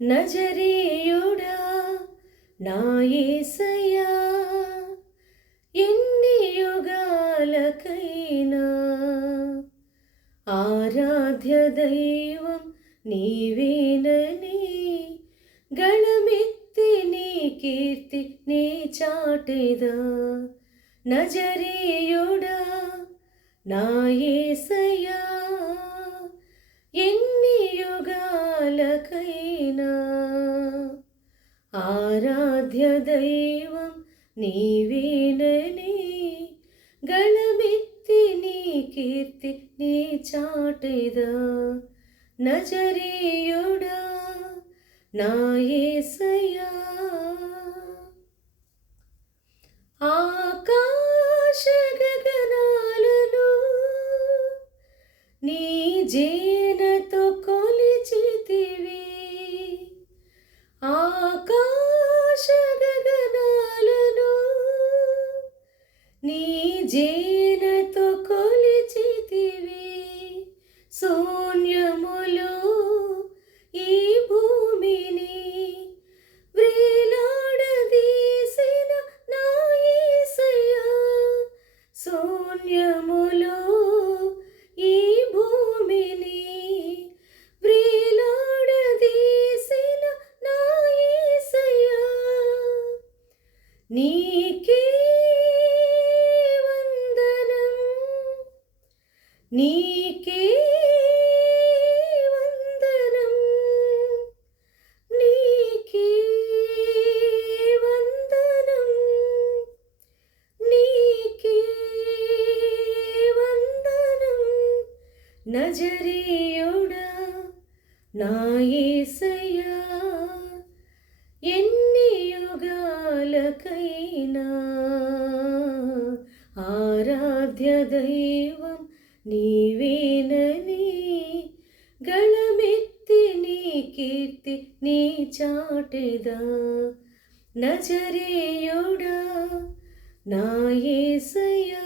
నజరేయుడా నా యేసయ్యా, ఎన్ని యుగాలకైనా ఆరాధ్య దైవం నీవేనని గళమెత్తి నీ కీర్తి నీ చాటెదా. నజరేయుడా నా యేసయ్యా, ఎన్ని యుగాలకైనా ఆరాధ్య దైవం నీవేనని గళమెత్తి నీ కీర్తి నీ చాటెదా. నజరేయుడా నా యేసయ్యా, ఆకాశ గగనాలను నీ జేనతో కొలిచితివి, ఆకాశ గగనాలను నీ జేనతో కొలిచితివి. శూన్యములో ఈ భూమిని వ్రేలాడదీసిన నా యేసయ్యా, శూన్యములో ఈ భూమిని వ్రేలాడదీసిన నా యేసయ్యా, నీకే వందనం, నీకే వందనం, నీకే వందనం, నీకే వందనం. నజరేయుడా నా యేసయ్యా, ఎన్ని యుగాలకైనా ఆరాధ్య దైవం నీవేనని గళమెత్తి నీ కీర్తి నీ చాటెదా. నజరేయుడా నా యేసయ్యా.